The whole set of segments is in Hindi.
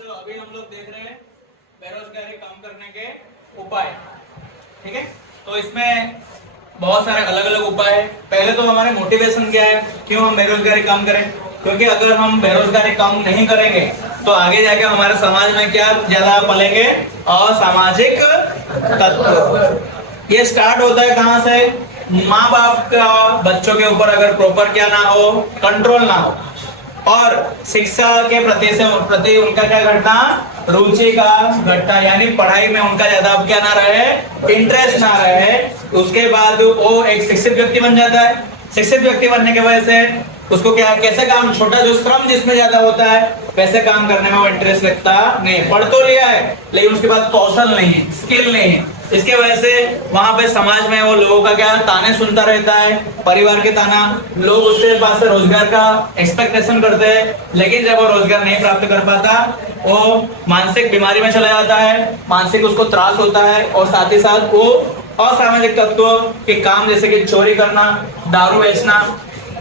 बच्चों अभी हम लोग देख रहे हैं बेरोजगारी कम करने के उपाय। ठीक है, तो इसमें बहुत सारे अलग अलग उपाय है। पहले तो हमारे मोटिवेशन क्या है, क्यों हम बेरोजगारी कम करें? क्योंकि अगर हम बेरोजगारी कम नहीं करेंगे तो आगे जाके हमारे समाज में क्या ज्यादा पलेंगे, असामाजिक तत्व। ये स्टार्ट होता है कहाँ से? माँ बाप का बच्चों के ऊपर अगर प्रॉपर क्या ना हो, कंट्रोल ना हो, और शिक्षा के प्रति उनका क्या घटना, रुचि का घटना, यानी पढ़ाई में उनका ज्यादा क्या ना रहे, इंटरेस्ट ना रहे। उसके बाद वो एक शिक्षित व्यक्ति बन जाता है। शिक्षित व्यक्ति बनने की वजह से उसको क्या, कैसे काम, छोटा जो श्रम जिसमें ज्यादा होता है वैसे काम करने में वो इंटरेस्ट लगता नहीं। पढ़ तो लिया है लेकिन उसके बाद कौशल नहीं है, स्किल नहीं है। इसके वजह से वहां पे समाज में वो लोगों का क्या, ताने सुनता रहता है, परिवार के ताना, लोग उसके पास से रोजगार का एक्सपेक्टेशन करते हैं, लेकिन जब वो रोजगार नहीं प्राप्त कर पाता वो मानसिक बीमारी में चला जाता है, मानसिक उसको त्रास होता है, और साथ ही साथ वो असामाजिक तत्वों के काम जैसे कि चोरी करना, दारू बेचना,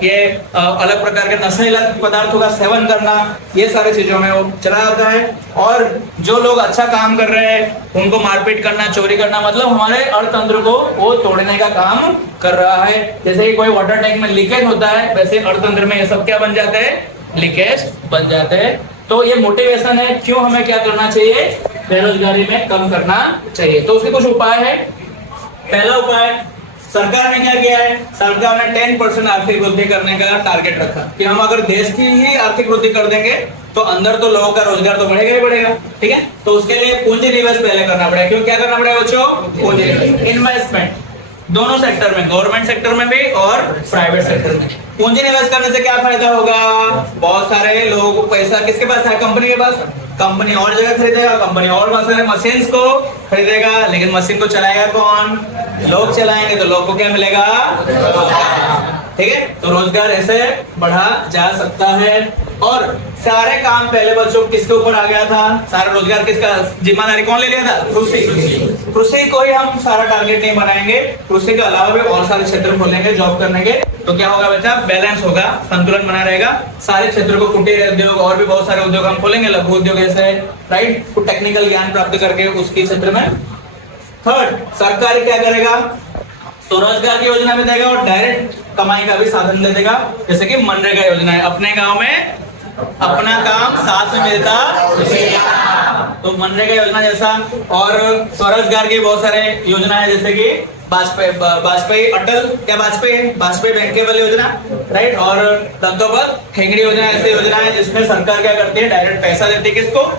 ये अलग प्रकार के नशीला पदार्थों का सेवन करना, ये सारी चीजों में वो चला जाता है। और जो लोग अच्छा काम कर रहे हैं उनको मारपीट करना, चोरी करना, मतलब हमारे अर्थतंत्र को वो तोड़ने का काम कर रहा है। जैसे कि कोई वाटर टैंक में लीकेज होता है, वैसे अर्थतंत्र में ये सब क्या बन जाते हैं, लीकेज बन जाते हैं। तो ये मोटिवेशन है, क्यों हमें क्या करना चाहिए, बेरोजगारी में कम करना चाहिए। तो उसके कुछ उपाय है। पहला उपाय, सरकार ने क्या किया है, सरकार ने 10% आर्थिक वृद्धि करने का टारगेट रखा कि हम अगर देश की ही आर्थिक वृद्धि कर देंगे तो अंदर तो लोगों का रोजगार तो बढ़ेगा ही बढ़ेगा। ठीक है, तो उसके लिए पूंजी निवेश पहले करना पड़ेगा। क्यों क्या करना पड़ेगा बच्चों? पूंजी इन्वेस्टमेंट, दोनों सेक्टर में, गवर्नमेंट सेक्टर में भी और प्राइवेट सेक्टर में। पूंजी निवेश करने से क्या फायदा होगा? बहुत सारे लोगों को पैसा किसके पास है, कंपनी के पास। कंपनी और जगह खरीदेगा, कंपनी और बहुत सारे मशीन को खरीदेगा, लेकिन मशीन को चलाएगा कौन? लोग चलाएंगे, तो लोग को क्या मिलेगा? ठीक है, तो रोजगार ऐसे बढ़ा जा सकता है। और सारे काम पहले बच्चों किसके ऊपर आ गया था, सारा रोजगार किसका जिम्मेदारी कौन ले लिया था? कृषि। कृषि को ही हम सारा टारगेट नहीं बनाएंगे, कृषि के अलावा भी और सारे क्षेत्र खोलेंगे जॉब करने के, तो क्या होगा बच्चा, बैलेंस होगा, संतुलन बना रहेगा। सारे क्षेत्रों को, कुटीर उद्योग और भी बहुत सारे उद्योग हम खोलेंगे, लघु उद्योग ऐसे, राइट, टेक्निकल ज्ञान प्राप्त करके उसके क्षेत्र में। थर्ड, सरकार क्या करेगा, स्वरोजगार की योजना भी देगा और डायरेक्ट कमाई का भी साधन दे देगा। जैसे कि मनरेगा योजना है, अपने गांव में अपना काम साथ में मिलता, तो मनरेगा योजना जैसा। और स्वरोजगार की बहुत सारे योजना है, जैसे कि वाजपेयी अटल, क्या वाजपेयी बैंकेबल योजना, राइट, और दंतोपत ठेंगड़ी योजना, ऐसी योजना है जिसमें सरकार क्या करती है, डायरेक्ट पैसा देती है किसको,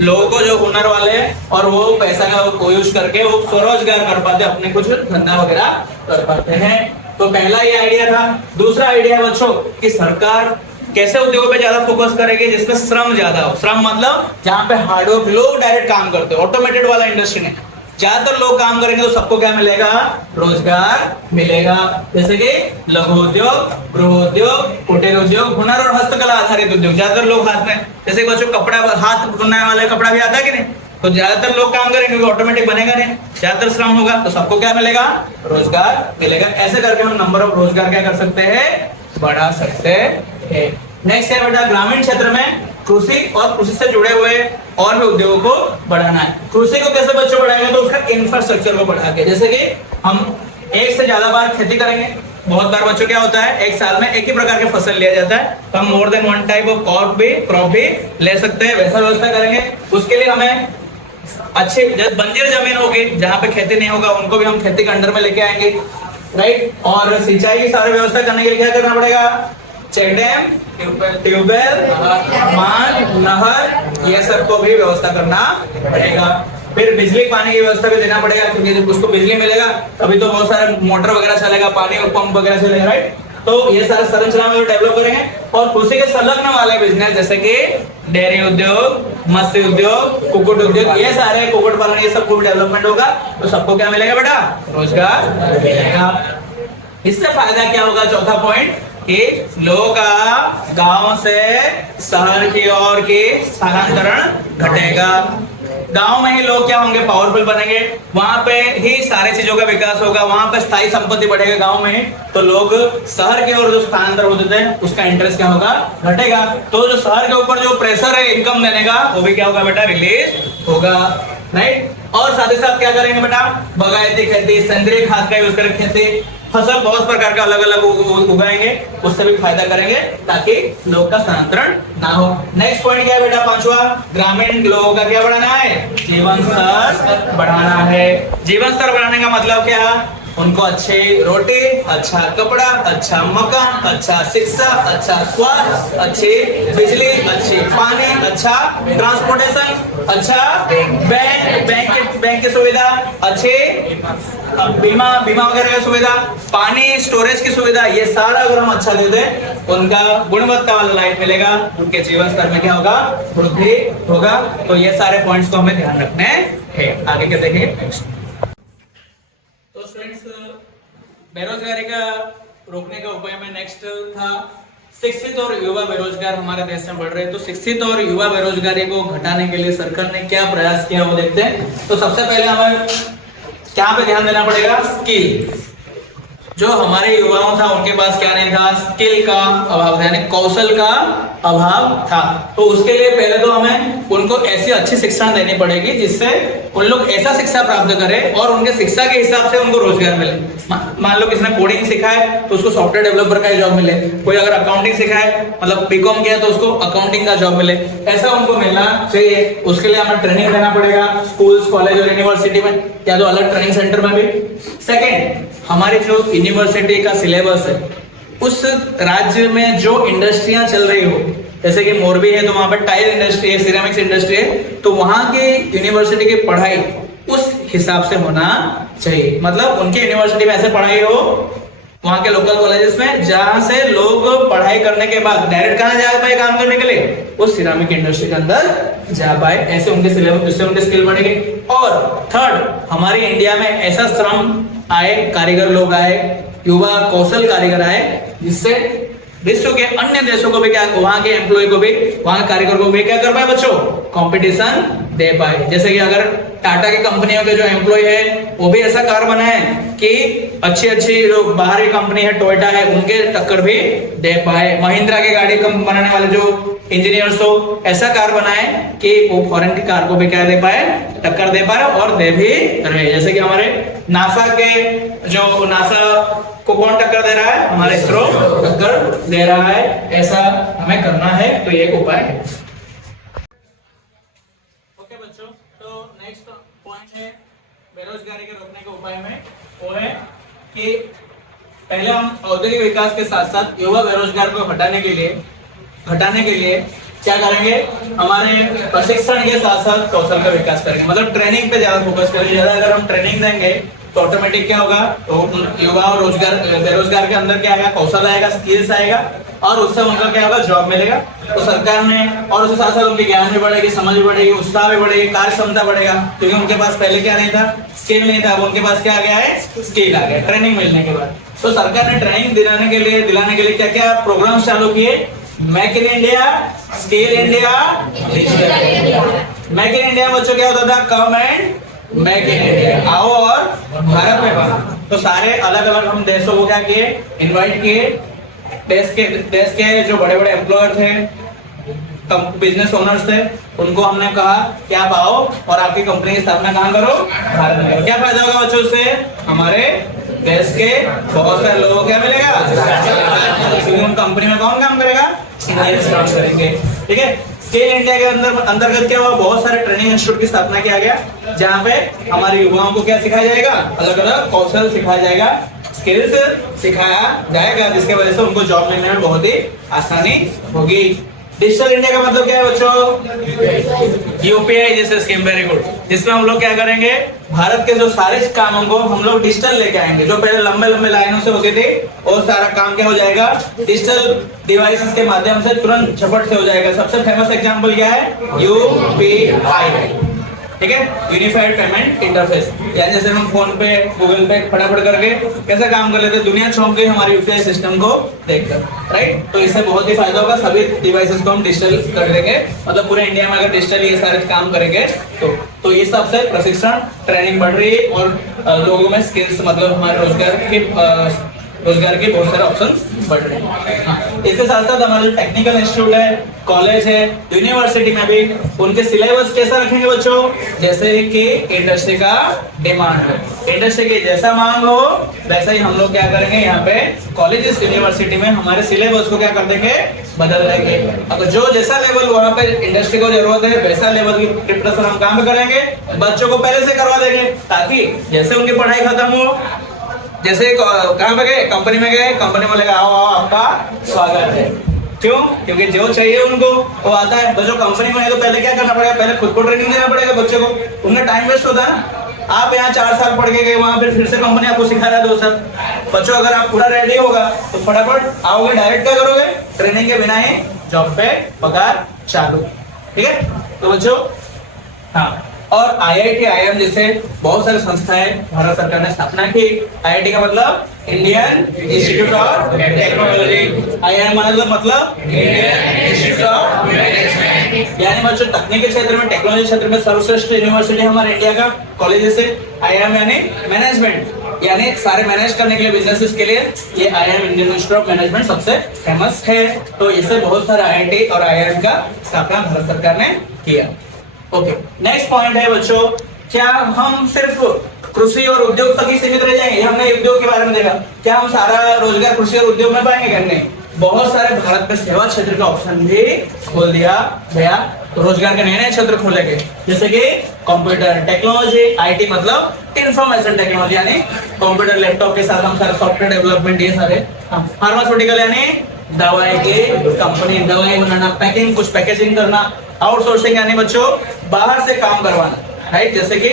लोगों को जो हुनर वाले हैं, और वो पैसा का यूज करके वो स्वरोजगार कर पाते, अपने कुछ धंधा वगैरह कर पाते हैं। तो पहला ये आइडिया था। दूसरा आइडिया बच्चों कि सरकार कैसे उद्योगों पे ज्यादा फोकस करेगी जिसमें श्रम ज्यादा हो। श्रम मतलब जहाँ पे हार्डवर्क, लोग डायरेक्ट काम करते हो, ऑटोमेटेड वाला इंडस्ट्री में ज्यादातर लोग काम करेंगे, तो सबको क्या मिलेगा, रोजगार मिलेगा। जैसे कि लघु उद्योग, गृह उद्योग, कुटीर उद्योग, हुनर और हस्तकला आधारित उद्योग। ज्यादातर लोग हाथ में, जैसे बच्चों कपड़ा, हाथ बुनने वाले कपड़ा भी आता है कि नहीं, तो ज्यादातर लोग काम करेंगे, क्योंकि ऑटोमेटिक बनेगा नहीं, ज्यादातर श्रम होगा, तो सबको क्या मिलेगा, रोजगार मिलेगा। ऐसे करके हम नंबर ऑफ रोजगार क्या कर सकते हैं, बढ़ा सकते हैं। नेक्स्ट है बेटा, ग्रामीण क्षेत्र में कृषि और कृषि से जुड़े हुए और भी उद्योगों को बढ़ाना है। कृषि को कैसे बच्चों बढ़ाएंगे, तो उसका इंफ्रास्ट्रक्चर को बढ़ा के, जैसे कि हम एक से ज्यादा बार खेती करेंगे। बहुत बार बच्चों क्या होता है, एक साल में एक ही प्रकार के फसल लिया जाता है, तो हम more than one type of crop भी ले सकते हैं, वैसा व्यवस्था करेंगे। उसके लिए हमें अच्छी बंजर जमीन होगी जहाँ पे खेती नहीं होगा, उनको भी हम खेती के अंडर में लेके आएंगे, राइट। और सिंचाई की सारी व्यवस्था करने के लिए क्या करना पड़ेगा, चेक डैम, ट्यूबवेल, बांध, नहर, ये सबको भी व्यवस्था करना पड़ेगा। फिर बिजली पानी की व्यवस्था भी देना पड़ेगा, क्योंकि जब उसको बिजली मिलेगा तभी तो बहुत सारे मोटर वगैरह चलेगा, पानी और पंप वगैरह चलेगा, राइट। तो ये सारे संरचना में डेवलप करेंगे। और कृषि के संलग्न वाले बिजनेस जैसे कि डेयरी उद्योग, मत्स्य उद्योग, कुक्कुट उद्योग, ये सारे कुक्कुट पालन, ये सब कुछ डेवलपमेंट होगा, तो सबको क्या मिलेगा बेटा, रोजगार मिलेगा। इससे फायदा क्या होगा, चौथा पॉइंट, कि लोगों का गांव से शहर की ओर की स्थानांतरण घटेगा। गांव में ही लोग क्या होंगे, पावरफुल बनेंगे, वहां पे ही सारी चीजों का विकास होगा, वहां पे स्थायी संपत्ति बढ़ेगा गांव में, तो लोग शहर की ओर जो स्थानांतर होते थे उसका इंटरेस्ट क्या होगा, घटेगा। तो जो शहर के ऊपर जो प्रेशर है इनकम देने का वो भी क्या होगा बेटा, रिलीज होगा, राइट। और साथ ही साथ क्या करेंगे बेटा, बागायती खेती, संग्रह खाद का यूज करके खेती, फसल बहुत प्रकार का अलग अलग उगाएंगे, उससे भी फायदा करेंगे ताकि लोग का स्थानांतरण ना हो। नेक्स्ट पॉइंट क्या है बेटा, पांचवा, ग्रामीण लोगों का क्या बढ़ाना है, जीवन स्तर बढ़ाना है। जीवन स्तर बढ़ाने का मतलब क्या, उनको अच्छी रोटी, अच्छा कपड़ा, अच्छा मकान, अच्छा शिक्षा, अच्छा स्वास्थ्य, अच्छी बिजली, अच्छी पानी, अच्छा ट्रांसपोर्टेशन, अच्छा बैंक की सुविधा, अच्छे बीमा वगैरह की सुविधा, पानी स्टोरेज की सुविधा, ये सारा अगर हम अच्छा दे दें, उनका गुणवत्ता वाला लाइफ मिलेगा, उनके जीवन स्तर में क्या होगा, वृद्धि होगा। तो ये सारे पॉइंट्स को हमें ध्यान रखने हैं। आगे क्या देखेंगे नेक्स्ट। तो स्टूडेंट्स, बेरोजगारी का रोकने का उपाय में नेक्स्ट था शिक्षित और युवा बेरोजगार हमारे देश में बढ़ रहे हैं। तो शिक्षित और युवा बेरोजगारी को घटाने के लिए सरकार ने क्या प्रयास किया वो देखते हैं। तो सबसे पहले हमें क्या पे ध्यान देना पड़ेगा, स्किल। जो हमारे युवाओं था उनके पास क्या नहीं था, स्किल का अभाव था, यानी कौशल का अभाव था। तो उसके लिए पहले तो हमें उनको ऐसी अच्छी शिक्षा देनी पड़ेगी जिससे उन लोग ऐसा शिक्षा प्राप्त करें और उनके शिक्षा के हिसाब से उनको रोजगार मिले। मान लो किसी ने कोडिंग सीखा है तो उसको सॉफ्टवेयर डेवलपर का जॉब मिले, कोई अगर अकाउंटिंग सीखा है मतलब बीकॉम किया तो उसको अकाउंटिंग का जॉब मिले, ऐसा उनको मिलना चाहिए। उसके लिए हमें ट्रेनिंग देना पड़ेगा स्कूल्स, कॉलेज और यूनिवर्सिटी में, या तो अलग ट्रेनिंग सेंटर में भी। सेकेंड, हमारी जो यूनिवर्सिटी का सिलेबस है उस राज्य में जो इंडस्ट्रियां चल रही हो, जैसे कि मोरबी है तो वहां पर टाइल इंडस्ट्री है, सिरेमिक्स इंडस्ट्री है, तो वहां की यूनिवर्सिटी की पढ़ाई उस हिसाब से होना चाहिए। मतलब उनकी यूनिवर्सिटी में ऐसे पढ़ाई हो, वहां के लोकल कॉलेजेस में, जहां से लोग पढ़ाई करने के बाद डायरेक्ट कहां जा पाए काम करने के लिए, उस सिरेमिक इंडस्ट्री के अंदर जा पाए। ऐसे उनके सिलेबस, जिससे उनके स्किल बढ़ेगी। और थर्ड, हमारे इंडिया में ऐसा श्रम आए, कारीगर लोग आए, युवा कौशल कारीगर आए, जिससे विश्व के अन्य देशों को भी क्या, वहां के एम्प्लॉय को भी, वहां के कारीगर को भी क्या कर पाए बच्चों, कंपटीशन दे पाए। जैसे कि अगर टाटा की कंपनियों के जो एम्प्लॉय है वो भी ऐसा कार बनाए कि अच्छी जो बाहरी कंपनी है, टोयोटा है, उनके टक्कर भी दे पाए। महिंद्रा की गाड़ी बनाने वाले जो इंजीनियर्स हो, ऐसा कार बनाए कि वो फॉरेन की कार को भी क्या दे पाए, टक्कर दे पाए और दे भी रहे। जैसे कि हमारे नासा को कौन टक्कर दे रहा है, हमारे इसरो टक्कर दे रहा है। ऐसा हमें करना है, तो ये एक उपाय है। ओके बच्चों, तो नेक्स्ट पॉइंट है बेरोजगारी के रोकने के उपाय में, वो है कि पहले हम औद्योगिक विकास के साथ साथ युवा बेरोजगार को हटाने के लिए क्या करेंगे, हमारे प्रशिक्षण के साथ साथ कौशल का विकास करेंगे। मतलब ट्रेनिंग पे ज्यादा फोकस करेंगे। ज्यादा अगर हम ट्रेनिंग देंगे तो ऑटोमेटिक क्या होगा, तो युवा और बेरोजगार के अंदर क्या आएगा, कौशल आएगा, स्किल्स आएगा, और उससे उनका क्या होगा, जॉब मिलेगा। तो सरकार ने, और उसके साथ साथ उनके ज्ञान भी बढ़ेगी, समझ भी बढ़ेगी, उत्साह भी बढ़ेगी, कार्य क्षमता बढ़ेगा, क्योंकि उनके पास पहले क्या नहीं था, स्किल नहीं था। अब उनके पास क्या आ गया है, स्किल आ गया ट्रेनिंग मिलने के बाद। तो सरकार ने ट्रेनिंग दिलाने के लिए क्या क्या प्रोग्राम चालू किए, make in India, skill India, digital India. Make in India बच्चों क्या होता था, come and make in India, आओ और भारत में बनो। तो सारे अलग अलग हम देशों को क्या किए, इनवाइट किए, देश के जो बड़े बड़े एम्प्लॉयर थे, बिजनेस ओनर्स थे, उनको हमने कहा कि आप आओ और आपकी कंपनी की स्थापना कहाँ करो, भारत में करो। क्या फायदा होगा बच्चों से, हमारे देश के बहुत सारे लोगों को क्या मिलेगा, क्योंकि उन कंपनी में कौन काम करेगा, काम करेंगे। ठीक है, स्किल इंडिया के अंतर्गत क्या हुआ, बहुत सारे ट्रेनिंग इंस्टीट्यूट की स्थापना किया गया, जहाँ पे हमारे युवाओं को क्या सिखाया जाएगा, अलग अलग कौशल सिखाया जाएगा, स्किल्स सिखाया जाएगा, जिसके वजह से उनको जॉब मिलने में बहुत ही आसानी होगी। डिजिटल इंडिया का मतलब क्या है बच्चों, यूपीआई जैसे स्कीम, वेरी गुड, जिसमें हम लोग क्या करेंगे, भारत के जो सारे कामों को हम लोग डिजिटल लेके आएंगे। जो पहले लंबे लंबे लाइनों से होती थी, और सारा काम क्या हो जाएगा, डिजिटल डिवाइसेस के माध्यम से तुरंत झपट से हो जाएगा। सबसे फेमस एग्जांपल क्या है, यूपीआई। ठीक है, यूनिफाइड पेमेंट इंटरफेस, यानी जैसे हम फोन पे, गूगल पे फटाफट करके कैसे काम कर लेते हैं, दुनिया चौंक गई हमारे यूपीआई सिस्टम को देखकर, राइट। तो इससे बहुत ही फायदा होगा, सभी डिवाइसेस को हम डिजिटल कर देंगे, मतलब पूरे इंडिया में अगर डिजिटल ये सारे काम करेंगे तो तो इस हिसाब से प्रशिक्षण ट्रेनिंग बढ़ रही है और लोगों में स्किल्स मतलब हमारे रोजगार के बहुत सारे ऑप्शन बढ़ रहे हैं। हाँ। इसके साथ साथ हमारा जो टेक्निकल इंस्टीट्यूट है, कॉलेज है, यूनिवर्सिटी में भी उनके सिलेबस कैसा रखेंगे बच्चों, जैसे कि इंडस्ट्री का डिमांड है, इंडस्ट्री की जैसा मांग हो वैसा ही हम लोग क्या करेंगे यहाँ पे कॉलेजेस यूनिवर्सिटी में हमारे सिलेबस को क्या कर देंगे, बदल देंगे। अब जो जैसा लेवल वहाँ पे इंडस्ट्री को जरूरत है वैसा लेवल की प्रिपरेशन हम काम करेंगे, बच्चों को पहले से करवा देंगे ताकि जैसे उनकी पढ़ाई खत्म हो, जैसे कहाँ पे गए, कंपनी में गए, कंपनी में लगा आओ आओ आपका स्वागत है। क्यों? क्योंकि जो चाहिए उनको वो आता है। बच्चों कंपनी में है तो पहले क्या करना पड़ेगा, पहले खुद को ट्रेनिंग देना पड़ेगा बच्चों को, उनका टाइम वेस्ट होता है। आप यहाँ 4 साल पढ़ के गए, वहां पे फिर से कंपनी आपको सिखा रहा है 2 साल। बच्चों अगर आप पूरा रेडी होगा तो फटाफट आओगे, डायरेक्ट क्या करोगे, ट्रेनिंग के बिना ही जॉब पे पगार चालू। ठीक है, तो बच्चों हाँ, और IIT IIM जैसे बहुत सारे संस्थाएं भारत सरकार ने स्थापना की। IIT का मतलब Indian institute of technology, IIM मतलब इंडियन इंस्टीट्यूट ऑफ मैनेजमेंट, यानी बच्चों तकनीकी क्षेत्र में, टेक्नोलॉजी क्षेत्र में सर्वश्रेष्ठ यूनिवर्सिटी हमारे इंडिया का कॉलेज है। IIM यानी मैनेजमेंट, यानी सारे मैनेज करने के लिए, बिजनेसेस के लिए ये IIM Indian institute of management सबसे फेमस है। तो इससे बहुत सारे IIT और IIM का स्थापना भारत सरकार ने किया। ओके, नेक्स्ट पॉइंट है बच्चों, क्या हम सिर्फ कृषि और उद्योग तक ही सीमित रह जाएंगे? हमने उद्योग के बारे में देखा, क्या हम सारा रोजगार कृषि और उद्योग में पाएंगे? करने बहुत सारे भारत में सेवा क्षेत्र का ऑप्शन भी खोल दिया गया, तो रोजगार के नए नए क्षेत्र खोले गए, जैसे कि कंप्यूटर टेक्नोलॉजी, IT मतलब इंफॉर्मेशन टेक्नोलॉजी, यानी कंप्यूटर लैपटॉप के साथ हम सारे सॉफ्टवेयर डेवलपमेंट, ये सारे फार्मास्यूटिकल यानी दवाई की कंपनी, दवाई बनाना, पैकिंग, कुछ पैकेजिंग करना, आउटसोर्सिंग यानी बच्चों बाहर से काम करवाना, राइट, जैसे कि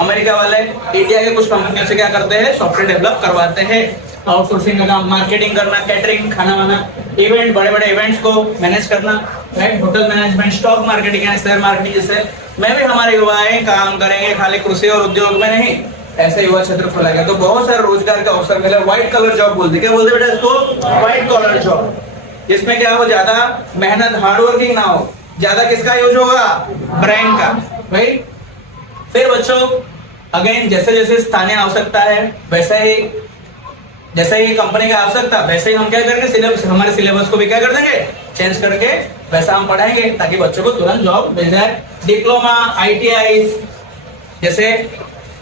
अमेरिका वाले इंडिया के कुछ कंपनियों से क्या करते हैं, सॉफ्टवेयर डेवलप करवाते हैं। आउटसोर्सिंग का काम, मार्केटिंग करना, कैटरिंग, खाना वाना, इवेंट, बड़े बड़े इवेंट्स को मैनेज करना, right, hotel management, stock marketing यानी शेयर मार्केटिंग, जैसे मैं भी हमारे युवाएं काम करेंगे, खाली कृषि और उद्योग में नहीं, ऐसे युवा क्षेत्र खोला गया। तो बहुत सारे रोजगार का अवसर मिला। व्हाइट कलर जॉब बोलते, क्या बोलते बेटा इसको, व्हाइट कॉलर जॉब, जिसमें क्या हो, ज्यादा मेहनत, हार्डवर्किंग ना हो, ज्यादा किसका यूज होगा, ब्रेन का, राइट। फिर बच्चों अगेन जैसे जैसे स्थानीय आवश्यकता है वैसे ही, जैसे ही कंपनी का आवश्यकता वैसे ही हम क्या करेंगे, सिलेबस, हमारे सिलेबस को भी क्या कर देंगे, चेंज करके वैसा हम पढ़ाएंगे ताकि बच्चों को तुरंत जॉब मिल जाए। डिप्लोमा, ITI जैसे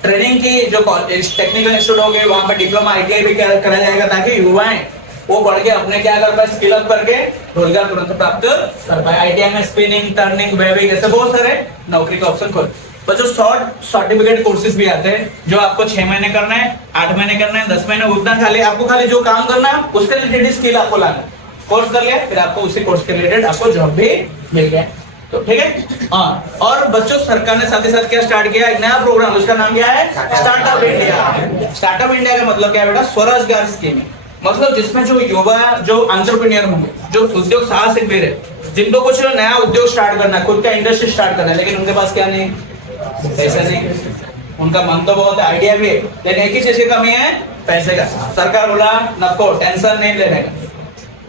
ट्रेनिंग की जो टेक्निकल इंस्टीट्यूट होंगे वहां पर डिप्लोमा ITI भी करा जाएगा ताकि युवाएं वो पढ़ के अपने क्या कर पाए, स्किल अप करके रोजगार तुरंत प्राप्त कर पाए। ITI में स्पिनिंग, टर्निंग, वेविंग ऐसे बहुत सारे नौकरी का ऑप्शन खोल। बच्चों शॉर्ट सर्टिफिकेट कोर्सेज भी आते हैं जो आपको 6 महीने करना है, 8 महीने करना है, 10 महीने, उतना खाली आपको खाली जो काम करना है उसके रिलेटेड स्किल आपको लाना, कोर्स कर लिया फिर आपको उसी कोर्स के रिलेटेड आपको जॉब भी मिल गया। तो ठीक है, हाँ। और बच्चों सरकार ने साथ ही साथ क्या स्टार्ट किया, एक नया प्रोग्राम, उसका नाम क्या है, स्टार्टअप इंडिया। स्टार्टअप इंडिया का मतलब क्या है बेटा, स्वरोजगार स्कीम, मतलब जिसमें जो युवा, जो एंटरप्रेन्योर होंगे, जो उद्योग साहसिक भी रहे, जिनको कुछ नया उद्योग स्टार्ट करना है, खुद का इंडस्ट्री स्टार्ट करना है, लेकिन उनके पास क्या नहीं, पैसा नहीं। उनका मन तो बहुत है, आइडिया भी है, लेकिन एक ही चीज की कमी है, पैसे का। सरकार बोला नको, टेंशन नहीं लेने का,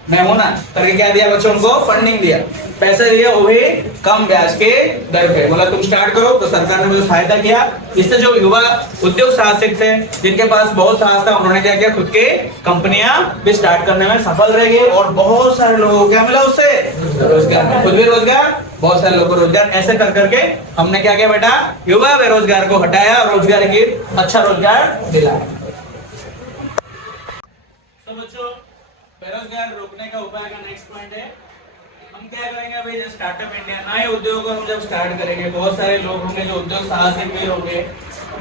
मैं हूं ना करके क्या दिया बच्चों, उनको फंडिंग दिया, पैसे दिया, वो भी कम ब्याज के दर पे, बोला तुम स्टार्ट करो। तो सरकार ने मुझे सहायता किया, इससे जो युवा उद्योग साहसिक थे, जिनके पास बहुत साहस था, उन्होंने क्या किया, खुद के कंपनियां भी स्टार्ट करने में सफल रह गए और बहुत सारे लोगों को क्या मिला, उससे रोजगार, खुद भी रोजगार, बहुत सारे लोगों को रोजगार। ऐसे कर करके हमने क्या किया बेटा, युवा बेरोजगार को हटाया, रोजगार की अच्छा रोजगार दिलाया। तो बच्चों बेरोजगार रोकने का उपाय का नेक्स्ट पॉइंट है, हम क्या करेंगे अभी, जब स्टार्टअप इंडिया, नए उद्योग को हम जब स्टार्ट करेंगे, बहुत सारे लोग होंगे जो उद्योग साहसिक भी होंगे,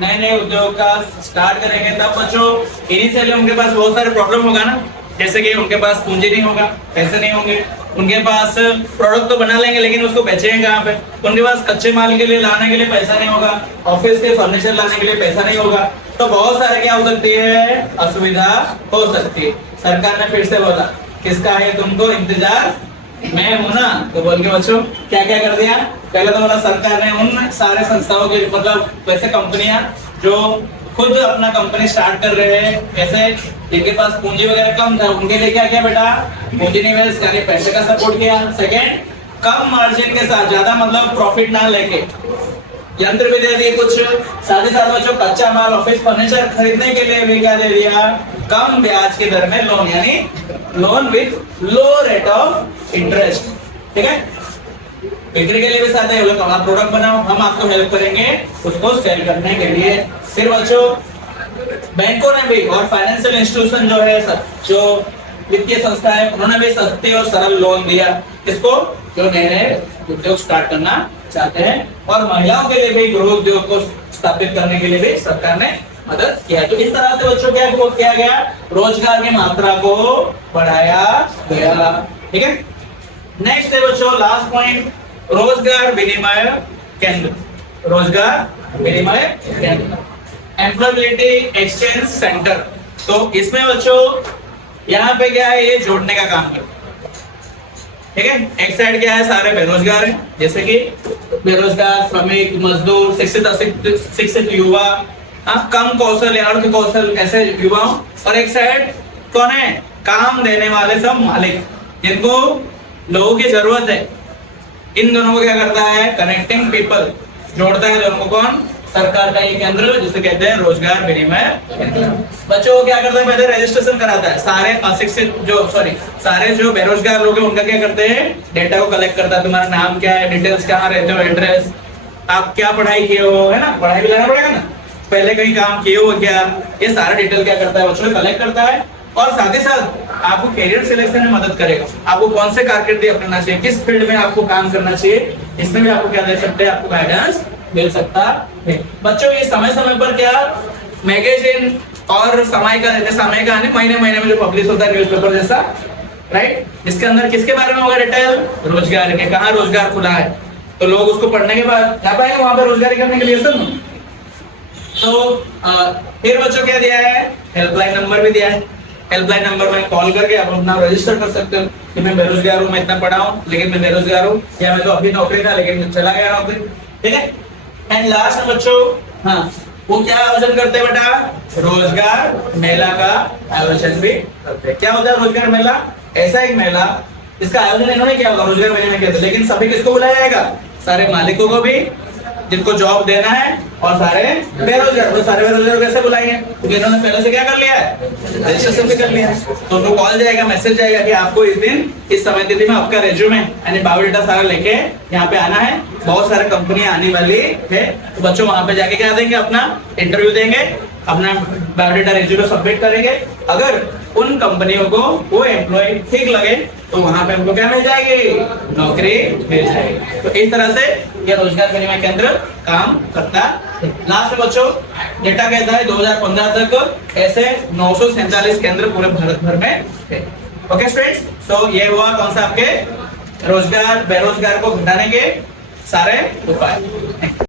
नए नए उद्योग का स्टार्ट करेंगे, तब बच्चों इनिशियली उनके पास बहुत सारे प्रॉब्लम होगा ना, जैसे कि उनके पास पूंजी नहीं होगा, पैसे नहीं होंगे, उनके पास प्रोडक्ट तो बना लेंगे लेकिन उसको बेचेंगे कहाँ पे, उनके पास कच्चे माल के लिए लाने के लिए पैसा नहीं होगा, ऑफिस के फर्नीचर लाने के लिए पैसा नहीं होगा, तो बहुत सारे क्या हो सकती है, असुविधा हो सकती है। सरकार ने फिर से बोला, किसका है तुमको इंतजार, मैं हूं ना, तो बोल के बच्चों क्या क्या कर दिया, पहले तो बोला सरकार ने उन सारे संस्थाओं के, मतलब वैसे कंपनियां जो खुद अपना कंपनी स्टार्ट कर रहे हैं, ऐसे जिनके पास पूंजी वगैरह कम था, उनके लिए क्या किया बेटा, पूंजी निवेश यानी पैसे का सपोर्ट किया। सेकेंड, कम मार्जिन के साथ, ज्यादा मतलब प्रॉफिट ना लेके, यंत्र भी दे दिए कुछ, साथ ही साथ बच्चों कच्चा माल ऑफिस फर्नीचर खरीदने के लिए भी क्या दे दिया, कम ब्याज के दर में लोन, यानी loan with low rate of interest. ठीक है, बिक्री के लिए भी साथ है, आप प्रोडक्ट बनाओ, हम आपको हेल्प करेंगे उसको सेल करने के लिए। फिर बच्चों बैंकों ने भी और फाइनेंशियल इंस्टीट्यूशन जो है, जो वित्तीय संस्था है, उन्होंने भी सस्ते और सरल लोन दिया किसको, जो नए नए उद्योग स्टार्ट करना चाहते हैं। और महिलाओं के लिए भी गृह उद्योग को स्थापित करने के लिए भी सरकार ने मदद किया। तो इस तरह से बच्चों क्या किया गया, रोजगार की मात्रा को बढ़ाया गया। ठीक है, नेक्स्ट है बच्चों लास्ट पॉइंट, रोजगार विनिमय केंद्र। रोजगार विनिमय केंद्र, एम्प्लॉयबिलिटी एक्सचेंज सेंटर। तो इसमें बच्चों यहाँ पे क्या है, ये जोड़ने का काम करता है। ठीक है, एक साइड क्या है, सारे बेरोजगार हैं, जैसे कि बेरोजगार, श्रमिक, मजदूर, शिक्षित युवा, कम कौशल या अर्ध कौशल ऐसे युवाओं, और एक साइड कौन है, काम देने वाले सब मालिक, जिनको लोगों की जरूरत है। इन दोनों को क्या करता है, कनेक्टिंग पीपल, जोड़ता है दोनों को कौन, सरकार का ये केंद्र, जिसे कहते हैं रोजगार विनिमय केंद्र। बच्चों को क्या करता है, पहले रजिस्ट्रेशन कराता है, सारे अशिक्षित सारे जो बेरोजगार लोग हैं उनका क्या करते हैं, डेटा को कलेक्ट करता है, तुम्हारा नाम क्या है, डिटेल्स, कहाँ रहते हो, एड्रेस, आप क्या पढ़ाई किए हो, है ना, पढ़ाई भी लेना पड़ेगा ना, पहले कहीं काम किए हो क्या, ये सारा डिटेल क्या करता है बच्चों, कलेक्ट करता है। और साथ ही साथ आपको करियर सिलेक्शन में मदद करेगा, आपको कौन से कारकिर्दी अपनाना चाहिए, किस फील्ड में आपको काम करना चाहिए, इसमें भी आपको क्या दे सकते हैं, आपको गाइडेंस मिल सकता है। बच्चों ये समय समय पर क्या मैगजीन और सामयिका आने, महीने महीने में जो पब्लिश होता है न्यूज़पेपर जैसा, राइट, इसके अंदर किसके बारे में होगा डिटेल, रोजगार के, कहाँ रोजगार खुला है, तो लोग उसको पढ़ने के बाद जा पाएंगे वहां पर रोजगारी करने के लिए। सुन, तो फिर बच्चों क्या दिया है, हेल्पलाइन नंबर भी दिया है। हेल्पलाइन नंबर में कॉल करके आप अपना रजिस्टर कर सकते हो कि मैं बेरोजगार हूँ, मैं इतना पढ़ा हूँ लेकिन मैं बेरोजगार हूँ, या मैं तो अभी नौकरी था लेकिन चला गया नौकरी। ठीक है, एंड लास्ट में बच्चों हाँ, वो क्या आयोजन करते हैं बेटा, रोजगार मेला का आयोजन भी करते हैं। क्या होता है रोजगार मेला, ऐसा एक मेला इसका आयोजन इन्होंने किया होगा, रोजगार मेले में कहते हैं, लेकिन सभी किसको बुलाया जाएगा, सारे मालिकों को भी जिनको जॉब देना है, और सारे बेरोजगार। तो सारे बेरोजगार कैसे बुलाएंगे, क्योंकि इन्होंने पहले से क्या कर लिया है, रजिस्ट्रेशन भी कर लिया है। तो उनको कॉल जाएगा, मैसेज जाएगा कि आपको इस दिन इस समय तिथि में आपका रेज्यूमे यानी बायोडाटा सारा लेके यहाँ पे आना है, बहुत सारे कंपनियां आने वाली है। तो बच्चों वहां पे जाके क्या देंगे, अपना इंटरव्यू देंगे, अपना बायोडाटा रेज्यूमे सबमिट करेंगे। अगर उन कंपनियों को वो एम्प्लॉय ठीक लगे तो वहां पे हमको क्या मिल जाएगी, नौकरी मिल जाएगी। तो इस तरह से ये रोजगार विनिमय केंद्र काम करता है। लास्ट में बच्चों डेटा कहता है 2015 तक ऐसे 947 केंद्र पूरे भारत भर में थे। ओके स्टूडेंट्स, सो ये हुआ कौन सा आपके रोजगार बेरोजगार को घटाने के सारे उपाय।